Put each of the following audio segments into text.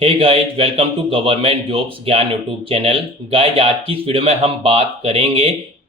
Hey guys, welcome to government jobs Gyan YouTube channel. Guys, आज की इस वीडियो में हम बात करेंगे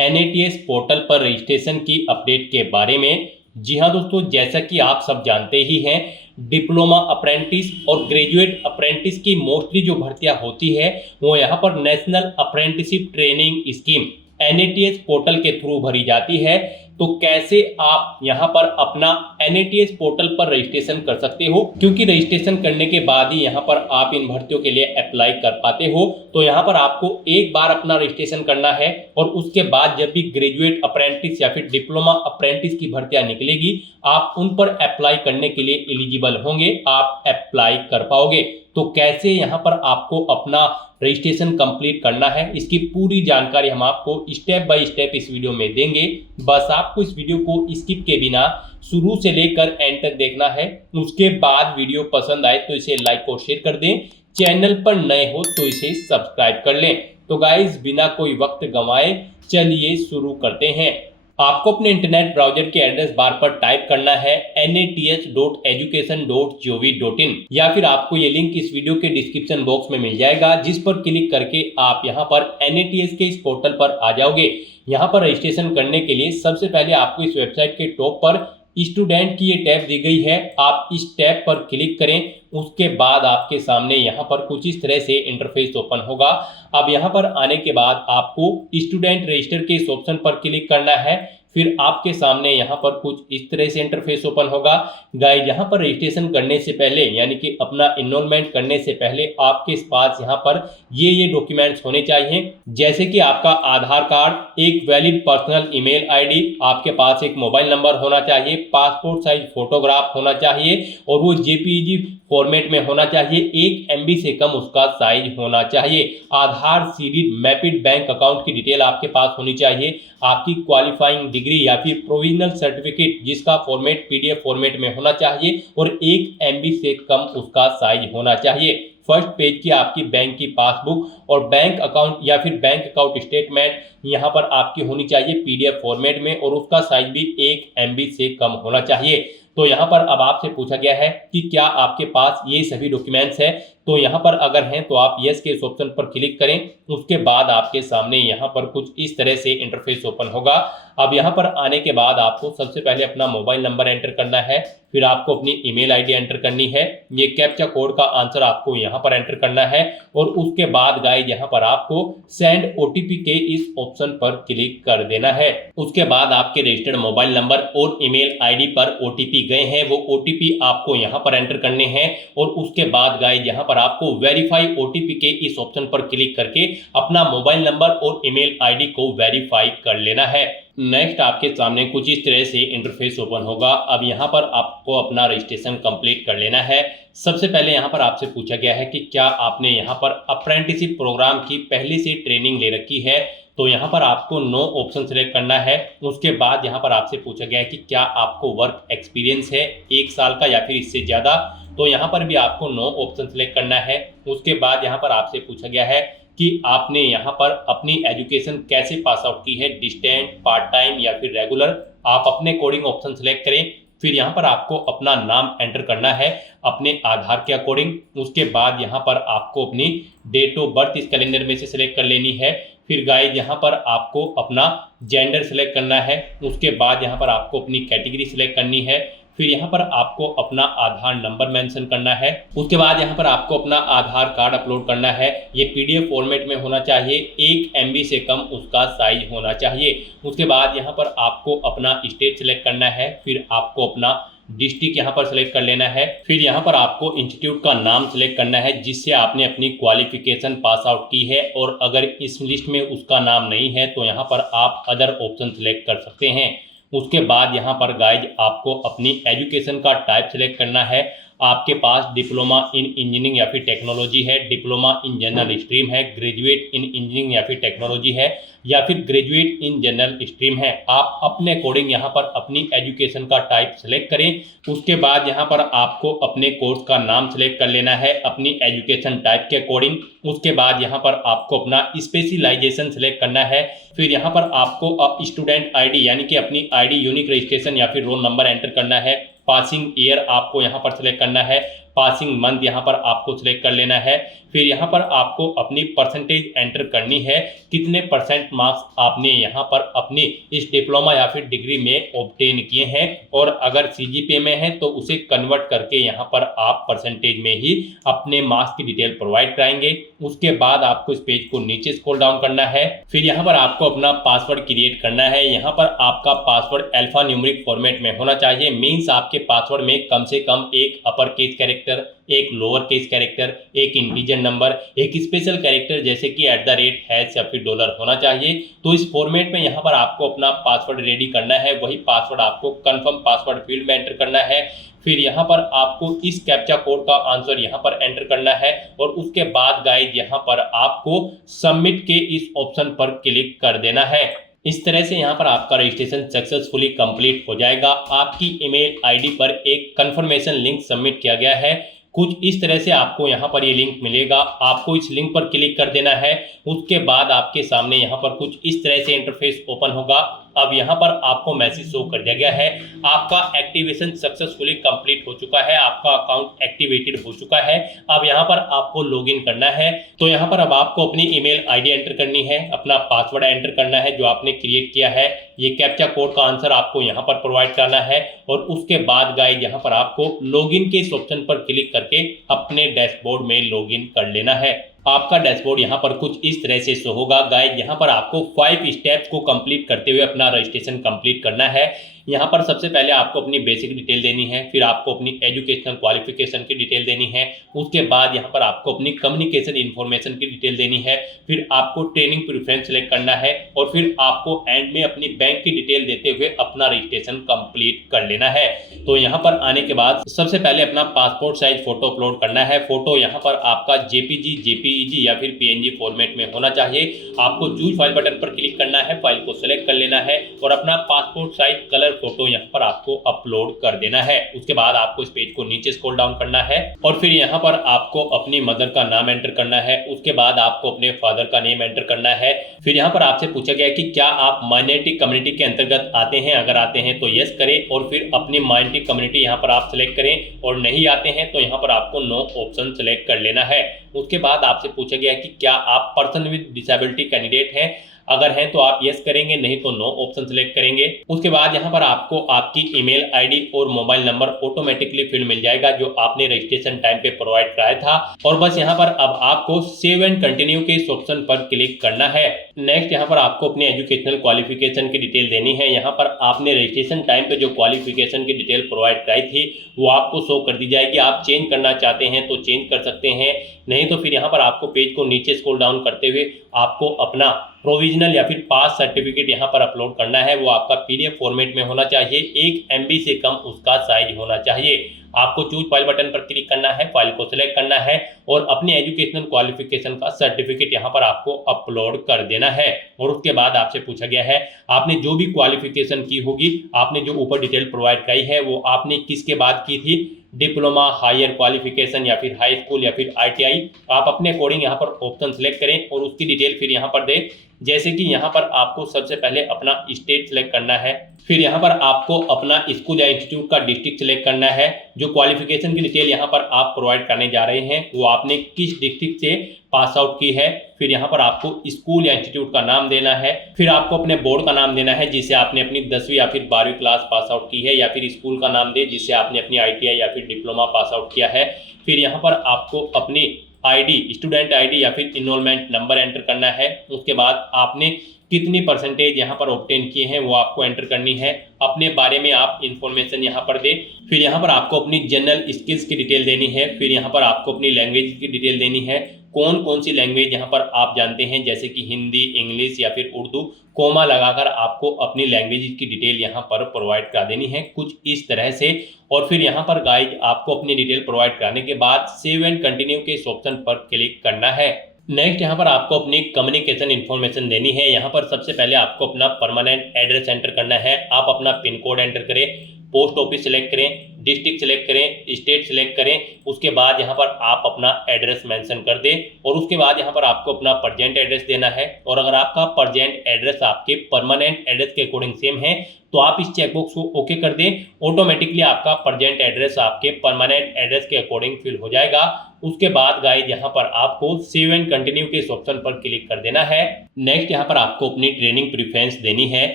एनएटीएस पोर्टल पर रजिस्ट्रेशन की अपडेट के बारे में। जी हाँ दोस्तों, जैसा कि आप सब जानते ही हैं, डिप्लोमा अप्रेंटिस और ग्रेजुएट अप्रेंटिस की मोस्टली जो भर्तियां होती है वो यहाँ पर national apprenticeship training scheme NATS portal के थ्रू भरी जाती है। तो कैसे आप यहां पर अपना एनएटीएस पोर्टल पर रजिस्ट्रेशन कर सकते हो, क्योंकि रजिस्ट्रेशन करने के बाद ही यहां पर आप इन भर्तियों के लिए अप्लाई कर पाते हो। तो यहां पर आपको एक बार अपना रजिस्ट्रेशन करना है और उसके बाद जब भी ग्रेजुएट अप्रेंटिस या फिर डिप्लोमा अप्रेंटिस की भर्तियां निकलेगी, आप उन पर अप्लाई करने के लिए एलिजिबल होंगे, आप अप्लाई कर पाओगे। तो कैसे यहां पर आपको अपना रजिस्ट्रेशन कंप्लीट करना है, इसकी पूरी जानकारी हम आपको स्टेप बाय स्टेप इस वीडियो में देंगे। बस आपको इस वीडियो को स्किप के बिना शुरू से लेकर एंड तक देखना है। उसके बाद वीडियो पसंद आए तो इसे लाइक और शेयर कर दें। चैनल पर नए हो तो इसे सब्सक्राइब कर लें। तो गाइस, बिना कोई वक्त गंवाए चलिए शुरू करते हैं। आपको अपने इंटरनेट ब्राउजर के एड्रेस बार पर टाइप करना है nats.education.gov.in, या फिर आपको ये लिंक इस वीडियो के डिस्क्रिप्शन बॉक्स में मिल जाएगा, जिस पर क्लिक करके आप यहां पर एनएटीएस के इस पोर्टल पर आ जाओगे। यहां पर रजिस्ट्रेशन करने के लिए सबसे पहले आपको इस वेबसाइट के टॉप पर स्टूडेंट की ये टैब दी गई है, आप इस टैब पर क्लिक करें। उसके बाद आपके सामने यहाँ पर कुछ इस तरह से इंटरफेस ओपन होगा। अब यहाँ पर आने के बाद आपको स्टूडेंट रजिस्टर के इस ऑप्शन पर क्लिक करना है। फिर आपके सामने यहाँ पर कुछ इस तरह से इंटरफेस ओपन होगा। गाइस, यहाँ पर रजिस्ट्रेशन करने से पहले यानी कि अपना इनरोलमेंट करने से पहले आपके पास यहाँ पर ये डॉक्यूमेंट्स होने चाहिए, जैसे कि आपका आधार कार्ड, एक वैलिड पर्सनल ईमेल आईडी, आपके पास एक मोबाइल नंबर होना चाहिए, पासपोर्ट साइज फोटोग्राफ होना चाहिए और वो जेपीईजी फॉर्मेट में होना चाहिए, 1 MB से कम उसका साइज होना चाहिए। आधार सीरीज मैपिड बैंक अकाउंट की डिटेल आपके पास होनी चाहिए, आपकी क्वालिफाइंग डिग्री या फिर प्रोविजनल सर्टिफिकेट जिसका फॉर्मेट PDF फॉर्मेट में होना चाहिए और 1 MB से कम उसका साइज होना चाहिए। फर्स्ट पेज की आपकी बैंक की पासबुक और बैंक अकाउंट या फिर बैंक अकाउंट स्टेटमेंट यहाँ पर आपकी होनी चाहिए PDF फॉर्मेट में और उसका साइज भी 1 MB से कम होना चाहिए। तो यहाँ पर अब आपसे पूछा गया है कि क्या आपके पास ये सभी डॉक्यूमेंट्स हैं। तो यहाँ पर अगर हैं तो आप यस के इस ऑप्शन पर क्लिक करें। उसके बाद आपके सामने यहाँ पर कुछ इस तरह से इंटरफेस ओपन होगा। अब यहाँ पर आने के बाद आपको सबसे पहले अपना मोबाइल नंबर एंटर करना है, फिर आपको अपनी ईमेल आईडी एंटर करनी है। ये कैप्चा कोड का आंसर आपको यहाँ पर एंटर करना है और उसके बाद गाइस यहाँ पर आपको सेंड OTP के इस ऑप्शन पर क्लिक कर देना है। उसके बाद आपके रजिस्टर्ड मोबाइल नंबर और ईमेल आईडी पर OTP गए हैं, वो OTP आपको यहाँ पर एंटर करने हैं और उसके बाद गाइस यहाँ पर आपको वेरीफाई OTP के इस ऑप्शन पर क्लिक करके अपना मोबाइल नंबर और ईमेल आईडी को वेरीफाई कर लेना है। नेक्स्ट आपके सामने कुछ इस तरह से इंटरफेस ओपन होगा। अब यहाँ पर आपको अपना रजिस्ट्रेशन कंप्लीट कर लेना है। सबसे पहले यहाँ पर आपसे पूछा गया है कि क्या आपने यहाँ पर अप्रेंटिसशिप प्रोग्राम की पहले से ट्रेनिंग ले रखी है। तो यहाँ पर आपको नो ऑप्शन सेलेक्ट करना है। उसके बाद यहाँ पर आपसे पूछा गया है कि क्या आपको वर्क एक्सपीरियंस है 1 साल का या फिर इससे ज़्यादा। तो यहाँ पर भी आपको नो ऑप्शन सेलेक्ट करना है। उसके बाद यहाँ पर आपसे पूछा गया है कि आपने यहाँ पर अपनी एजुकेशन कैसे पास आउट की है, डिस्टेंट, पार्ट टाइम या फिर रेगुलर। आप अपने कोडिंग ऑप्शन सेलेक्ट करें। फिर यहाँ पर आपको अपना नाम एंटर करना है अपने आधार के अकॉर्डिंग। उसके बाद यहाँ पर आपको अपनी डेट ऑफ बर्थ इस कैलेंडर में से सिलेक्ट कर लेनी है। फिर गाइस यहाँ पर आपको अपना जेंडर सेलेक्ट करना है। उसके बाद यहाँ पर आपको अपनी कैटेगरी सिलेक्ट करनी है। फिर यहाँ पर आपको अपना आधार नंबर मेंशन करना है। उसके बाद यहाँ पर आपको अपना आधार कार्ड अपलोड करना है। ये PDF फॉर्मेट में होना चाहिए, 1 MB से कम उसका साइज होना चाहिए। उसके बाद यहाँ पर आपको अपना स्टेट सेलेक्ट करना है। फिर आपको अपना डिस्ट्रिक्ट यहाँ पर सेलेक्ट कर लेना है। फिर यहाँ पर आपको इंस्टीट्यूट का नाम सेलेक्ट करना है जिससे आपने अपनी क्वालिफिकेशन पास आउट की है, और अगर इस लिस्ट में उसका नाम नहीं है तो यहाँ पर आप अदर ऑप्शन सेलेक्ट कर सकते हैं। उसके बाद यहाँ पर गाइज आपको अपनी एजुकेशन का टाइप सेलेक्ट करना है। आपके पास डिप्लोमा इन इंजीनियरिंग या फिर टेक्नोलॉजी है, डिप्लोमा इन जनरल स्ट्रीम है, ग्रेजुएट इन इंजीनियरिंग या फिर टेक्नोलॉजी है, या फिर ग्रेजुएट इन जनरल स्ट्रीम है। आप अपने अकॉर्डिंग यहाँ पर अपनी एजुकेशन का टाइप सेलेक्ट करें। उसके बाद यहाँ पर आपको अपने कोर्स का नाम सेलेक्ट कर लेना है अपनी एजुकेशन टाइप के अकॉर्डिंग। उसके बाद यहाँ पर आपको अपना स्पेशलाइजेशन सेलेक्ट करना है। फिर यहाँ पर आपको स्टूडेंट ID यानी कि अपनी ID यूनिक रजिस्ट्रेशन या फिर रोल नंबर एंटर करना है। पासिंग ईयर आपको यहाँ पर सिलेक्ट करना है, पासिंग मंथ यहाँ पर आपको सिलेक्ट कर लेना है। फिर यहाँ पर आपको अपनी परसेंटेज एंटर करनी है, कितने परसेंट मार्क्स आपने यहाँ पर अपनी इस डिप्लोमा या फिर डिग्री में ऑब्टेन किए हैं, और अगर सीजीपीए में है तो उसे कन्वर्ट करके यहाँ पर आप परसेंटेज में ही अपने मार्क्स की डिटेल प्रोवाइड कराएंगे। उसके बाद आपको इस पेज को नीचे स्क्रॉल डाउन करना है। फिर यहाँ पर आपको अपना पासवर्ड क्रिएट करना है। यहाँ पर आपका पासवर्ड अल्फा न्यूमेरिक फॉर्मेट में होना चाहिए। मीन्स आपके पासवर्ड में कम से कम एक अपर केस कैरेक्टर, एक लोअर केस कैरेक्टर, एक इंटीजर नंबर, एक स्पेशल कैरेक्टर जैसे कि @ या फिर डॉलर होना चाहिए। तो इस फॉर्मेट में यहाँ पर आपको अपना पासवर्ड रेडी करना है। वही पासवर्ड आपको कंफर्म पासवर्ड फील्ड में एंटर करना है। फिर यहाँ पर आपको इस कैप्चा कोड का आंसर यहाँ पर एंटर करना है, और उसके बाद गाइज यहाँ पर आपको सबमिट के इस ऑप्शन पर क्लिक कर देना है। इस तरह से यहाँ पर आपका रजिस्ट्रेशन सक्सेसफुली कंप्लीट हो जाएगा। आपकी ईमेल आईडी पर एक कंफर्मेशन लिंक सबमिट किया गया है। कुछ इस तरह से आपको यहाँ पर ये लिंक मिलेगा, आपको इस लिंक पर क्लिक कर देना है। उसके बाद आपके सामने यहाँ पर कुछ इस तरह से इंटरफेस ओपन होगा। अब यहाँ पर आपको मैसेज शो कर दिया गया है, आपका एक्टिवेशन सक्सेसफुली कंप्लीट हो चुका है, आपका अकाउंट एक्टिवेटेड हो चुका है। अब यहाँ पर आपको लॉगिन करना है। तो यहाँ पर अब आपको अपनी ईमेल आईडी एंटर करनी है, अपना पासवर्ड एंटर करना है जो आपने क्रिएट किया है। ये कैप्चा कोड का आंसर आपको यहाँ पर प्रोवाइड करना है, और उसके बाद गाइस यहाँ पर आपको लॉगिन के इस ऑप्शन पर क्लिक करके अपने डैशबोर्ड में लॉगिन कर लेना है। आपका डैशबोर्ड यहाँ पर कुछ इस तरह से शो होगा। गाइस यहाँ पर आपको 5 स्टेप्स को कंप्लीट करते हुए अपना रजिस्ट्रेशन कंप्लीट करना है। यहाँ पर सबसे पहले आपको अपनी बेसिक डिटेल देनी है, फिर आपको अपनी एजुकेशनल क्वालिफिकेशन की डिटेल देनी है। उसके बाद यहाँ पर आपको अपनी कम्युनिकेशन इन्फॉर्मेशन की डिटेल देनी है, फिर आपको ट्रेनिंग प्रेफरेंस सेलेक्ट करना है, और फिर आपको एंड में अपनी बैंक की डिटेल देते हुए अपना रजिस्ट्रेशन कंप्लीट कर लेना है। तो यहाँ पर आने के बाद सबसे पहले अपना पासपोर्ट साइज फोटो अपलोड करना है। फोटो यहाँ पर आपका जेपीजी, जेपीईजी या फिर पीएनजी फॉर्मेट में होना चाहिए। आपको चूज फाइल बटन पर क्लिक करना है, फाइल को सिलेक्ट कर लेना है, और अपना पासपोर्ट साइज कलर फोटो यहाँ पर आपको अपलोड कर देना है। उसके बाद आपको इस पेज को नीचे स्क्रॉल डाउन करना है, और फिर यहाँ पर आपको अपनी मदर का नाम एंटर करना है। उसके बाद आपको अपने फादर का नेम एंटर करना है। फिर यहाँ पर आपसे पूछा गया कि क्या आप माइनॉरिटी कम्युनिटी के अंतर्गत आते हैं, अगर आते हैं तो यस करें, और फिर अपनी माइनॉरिटी कम्युनिटी यहाँ पर आप सिलेक्ट करें, और नहीं आते हैं तो यहाँ पर आपको नो ऑप्शन सिलेक्ट कर लेना है। उसके बाद आपसे पूछा गया कि क्या आप पर्सन विद डिसेबिलिटी कैंडिडेट हैं, अगर हैं तो आप यस करेंगे, नहीं तो नो ऑप्शन सिलेक्ट करेंगे। उसके बाद यहाँ पर आपको आपकी ईमेल आईडी और मोबाइल नंबर ऑटोमेटिकली फिल मिल जाएगा जो आपने रजिस्ट्रेशन टाइम पे प्रोवाइड कराया था, और बस यहाँ पर अब आपको सेव एंड कंटिन्यू के इस ऑप्शन पर क्लिक करना है। नेक्स्ट यहाँ पर आपको अपनी एजुकेशनल क्वालिफिकेशन की डिटेल देनी है। यहाँ पर आपने रजिस्ट्रेशन टाइम पे जो क्वालिफिकेशन की डिटेल प्रोवाइड कराई थी वो आपको शो कर दी जाएगी। आप चेंज करना चाहते हैं तो चेंज कर सकते हैं, नहीं तो फिर यहाँ पर आपको पेज को नीचे स्क्रॉल डाउन करते हुए आपको अपना प्रोविजनल या फिर पास सर्टिफिकेट यहाँ पर अपलोड करना है। वो आपका पीडीएफ फॉर्मेट में होना चाहिए, 1 MB से कम उसका साइज होना चाहिए। आपको चूज फाइल बटन पर क्लिक करना है, फाइल को सिलेक्ट करना है, और अपनी एजुकेशनल क्वालिफिकेशन का सर्टिफिकेट यहाँ पर आपको अपलोड कर देना है। और उसके बाद आपसे पूछा गया है आपने जो भी क्वालिफिकेशन की होगी, आपने जो ऊपर डिटेल प्रोवाइड कराई है वो आपने किसके बाद की थी, डिप्लोमा, हायर क्वालिफिकेशन या फिर हाई स्कूल या फिर ITI। आप अपने अकॉर्डिंग यहाँ पर ऑप्शन सेलेक्ट करें और उसकी डिटेल फिर यहाँ पर दें। जैसे कि यहाँ पर आपको सबसे पहले अपना स्टेट सेलेक्ट करना है, फिर यहाँ पर आपको अपना स्कूल या इंस्टीट्यूट का डिस्ट्रिक्ट सेलेक्ट करना है। जो क्वालिफिकेशन की डिटेल यहाँ पर आप प्रोवाइड करने जा रहे हैं वो आपने किस डिस्ट्रिक्ट से पास आउट की है। फिर यहाँ पर आपको स्कूल या इंस्टीट्यूट का नाम देना है, फिर आपको अपने बोर्ड का नाम देना है जिससे आपने अपनी 10वीं या फिर 12वीं क्लास पास आउट की है, या फिर स्कूल का नाम दे जिससे आपने अपनी ITI या फिर डिप्लोमा पास आउट किया है। फिर यहाँ पर आपको अपनी ID, स्टूडेंट ID या फिर इनरोलमेंट नंबर एंटर करना है। उसके बाद आपने कितनी परसेंटेज यहाँ पर ऑब्टेन किए हैं वो आपको एंटर करनी है। अपने बारे में आप इंफॉर्मेशन यहाँ पर दें। फिर यहाँ पर आपको अपनी जनरल स्किल्स की डिटेल देनी है। फिर यहाँ पर आपको अपनी लैंग्वेज की डिटेल देनी है, कौन कौन सी लैंग्वेज यहाँ पर आप जानते हैं, जैसे कि हिंदी, इंग्लिश या फिर उर्दू। कोमा लगाकर आपको अपनी लैंग्वेज की डिटेल यहाँ पर प्रोवाइड करा देनी है कुछ इस तरह से। और फिर यहाँ पर गाइड आपको अपनी डिटेल प्रोवाइड कराने के बाद सेव एंड कंटिन्यू के इस ऑप्शन पर क्लिक करना है। नेक्स्ट यहाँ पर आपको अपनी कम्युनिकेशन इन्फॉर्मेशन देनी है। यहाँ पर सबसे पहले आपको अपना परमानेंट एड्रेस एंटर करना है। आप अपना पिन कोड एंटर करें, पोस्ट ऑफिस सेलेक्ट करें, डिस्ट्रिक्ट सेलेक्ट करें, स्टेट सेलेक्ट करें, उसके बाद यहाँ पर आप अपना एड्रेस मेंशन कर दें और उसके बाद यहाँ पर आपको अपना प्रेजेंट एड्रेस देना है। और अगर आपका प्रेजेंट एड्रेस आपके परमानेंट एड्रेस के अकॉर्डिंग सेम है तो आप इस चेकबॉक्स को ओके कर दें, ऑटोमेटिकली आपका प्रेजेंट एड्रेस आपके परमानेंट एड्रेस के अकॉर्डिंग फिल हो जाएगा। उसके बाद गाइस यहाँ पर आपको सेव एंड कंटिन्यू के इस ऑप्शन पर क्लिक कर देना है। नेक्स्ट यहाँ पर आपको अपनी ट्रेनिंग प्रेफरेंस देनी है।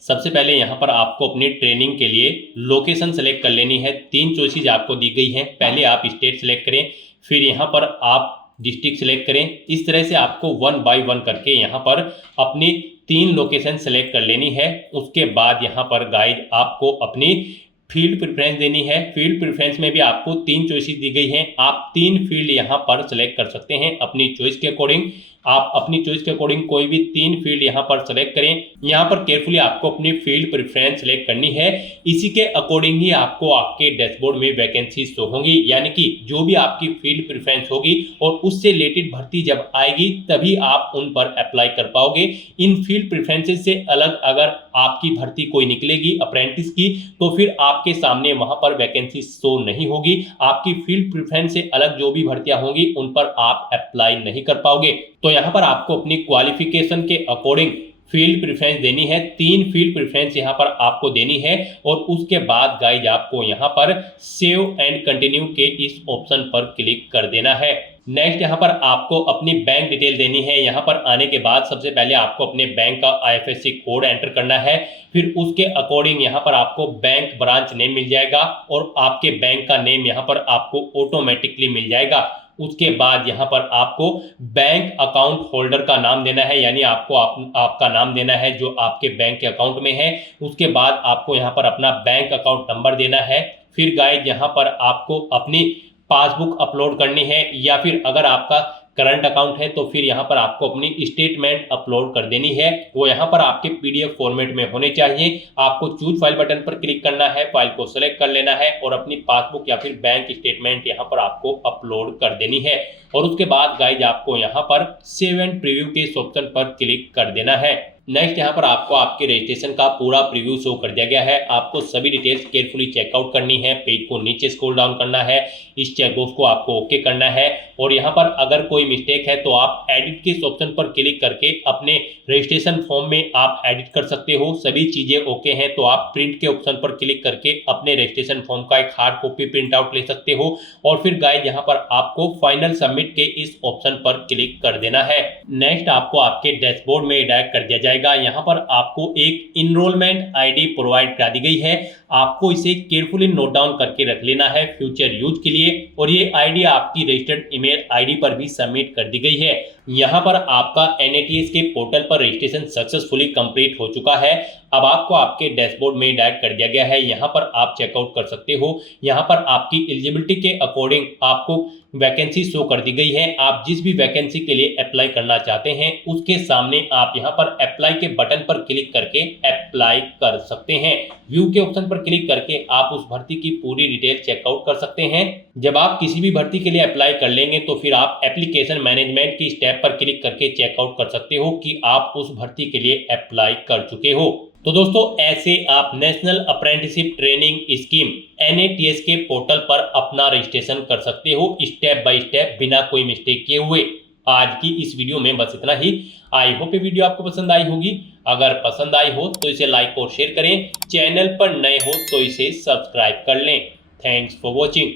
सबसे पहले यहाँ पर आपको अपनी ट्रेनिंग के लिए लोकेशन सेलेक्ट कर लेनी है। 3 चॉइसेस आपको दी गई हैं। पहले आप स्टेट सेलेक्ट करें, फिर यहाँ पर आप डिस्ट्रिक्ट सेलेक्ट करें। इस तरह से आपको 1 बाय 1 करके यहाँ पर अपनी 3 लोकेशन सेलेक्ट कर लेनी है। उसके बाद यहाँ पर गाइड आपको अपनी फील्ड प्रेफरेंस देनी है। फील्ड प्रेफरेंस में भी आपको 3 चॉइसेस दी गई हैं। आप 3 फील्ड यहाँ पर सेलेक्ट कर सकते हैं अपनी चॉइस के अकॉर्डिंग। आप अपनी चॉइस के अकॉर्डिंग कोई भी 3 फील्ड यहाँ पर सेलेक्ट करें। यहाँ पर केयरफुली आपको अपनी फील्ड प्रेफरेंस सेलेक्ट करनी है। इसी के अकॉर्डिंग ही आपको आपके डैशबोर्ड में वैकेंसी शो होंगी, यानी कि जो भी आपकी फील्ड प्रेफरेंस होगी और उससे रिलेटेड भर्ती जब आएगी तभी आप उन पर अप्लाई कर पाओगे। इन फील्ड प्रेफरेंसेस से अलग अगर आपकी भर्ती कोई निकलेगी अप्रेंटिस की तो फिर आपके सामने वहां पर वैकेंसी शो नहीं होगी। आपकी फील्ड प्रेफरेंस से अलग जो भी भर्तियां होंगी उन पर आप अप्लाई नहीं कर पाओगे। तो यहाँ पर आपको अपनी क्वालिफिकेशन के अकॉर्डिंग फील्ड प्रेफरेंस देनी है। 3 फील्ड प्रेफरेंस यहाँ पर आपको देनी है और उसके बाद गाइज आपको यहाँ पर सेव एंड कंटिन्यू के इस ऑप्शन पर क्लिक कर देना है। नेक्स्ट यहाँ पर आपको अपनी बैंक डिटेल देनी है। यहाँ पर आने के बाद सबसे पहले आपको अपने बैंक का IFSC कोड एंटर करना है। फिर उसके अकॉर्डिंग यहाँ पर आपको बैंक ब्रांच नेम मिल जाएगा और आपके बैंक का नेम यहाँ पर आपको ऑटोमेटिकली मिल जाएगा। उसके बाद यहाँ पर आपको बैंक अकाउंट होल्डर का नाम देना है, यानी आपको आपका नाम देना है जो आपके बैंक के अकाउंट में है। उसके बाद आपको यहाँ पर अपना बैंक अकाउंट नंबर देना है। फिर गाइड यहाँ पर आपको अपनी पासबुक अपलोड करनी है, या फिर अगर आपका करंट अकाउंट है तो फिर यहाँ पर आपको अपनी स्टेटमेंट अपलोड कर देनी है। वो यहाँ पर आपके PDF फॉर्मेट में होने चाहिए। आपको चूज फाइल बटन पर क्लिक करना है, फाइल को सेलेक्ट कर लेना है और अपनी पासबुक या फिर बैंक स्टेटमेंट यहाँ पर आपको अपलोड कर देनी है। और उसके बाद गाइज आपको यहाँ पर सेव एंड प्रीव्यू के इस ऑप्शन पर क्लिक कर देना है। नेक्स्ट यहाँ पर आपको आपके रजिस्ट्रेशन का पूरा प्रीव्यू शो कर दिया गया है। आपको सभी डिटेल्स केयरफुली चेकआउट करनी है। पेज को नीचे स्क्रॉल डाउन करना है, इस चेकबॉक्स को आपको ओके करना है और यहाँ पर अगर कोई मिस्टेक है तो आप एडिट के इस ऑप्शन पर क्लिक करके अपने रजिस्ट्रेशन फॉर्म में आप एडिट कर सकते हो। सभी चीजें ओके हैं तो आप प्रिंट के ऑप्शन पर क्लिक करके अपने रजिस्ट्रेशन फॉर्म का एक हार्ड कॉपी प्रिंट आउट ले सकते हो। और फिर गाइड यहाँ पर आपको फाइनल सबमिट के इस ऑप्शन पर क्लिक कर देना है। नेक्स्ट आपको आपके डैशबोर्ड में डायरेक्ट कर दिया जाएगा। यहाँ पर आपको एक इनरोलमेंट ID प्रोवाइड करा दी गई है। आपको इसे केयरफुली नोट डाउन करके रख लेना है फ्यूचर यूज के लिए। और ये ID आपकी रजिस्टर्ड ईमेल ID पर भी सबमिट कर दी गई है। यहाँ पर आपका NATS के पोर्टल पर रजिस्ट्रेशन सक्सेसफुली कंप्लीट हो चुका है। अब आपको आपके डैशबोर्ड में डायरेक्ट कर दिया गया है। यहाँ पर आप चेकआउट कर सकते हो। यहाँ पर आपकी एलिजिबिलिटी के अकॉर्डिंग आपको वैकेंसी शो कर दी गई है। आप जिस भी वैकेंसी के लिए अप्लाई करना चाहते हैं उसके सामने आप यहाँ पर अप्लाई के बटन पर क्लिक करके अप्लाई कर सकते हैं। व्यू के ऑप्शन पर क्लिक करके आप उस भर्ती की पूरी डिटेल चेकआउट कर सकते हैं। जब आप किसी भी भर्ती के लिए अप्लाई कर लेंगे तो फिर आप एप्लीकेशन मैनेजमेंट की स्टेप पर क्लिक करके चेकआउट कर सकते हो कि आप उस भर्ती के लिए अप्लाई कर चुके हो। तो दोस्तों ऐसे आप national apprenticeship training scheme NATS के पोर्टल पर अपना रजिस्ट्रेशन कर सकते हो स्टेप बाय स्टेप बिना कोई मिस्टेक किए हुए। आज की इस वीडियो में बस इतना ही। आई होप ये वीडियो आपको पसंद आई होगी। अगर पसंद आई हो तो इसे लाइक और शेयर करें। चैनल पर नए हो तो इसे सब्सक्राइब कर लें। Thanks for watching.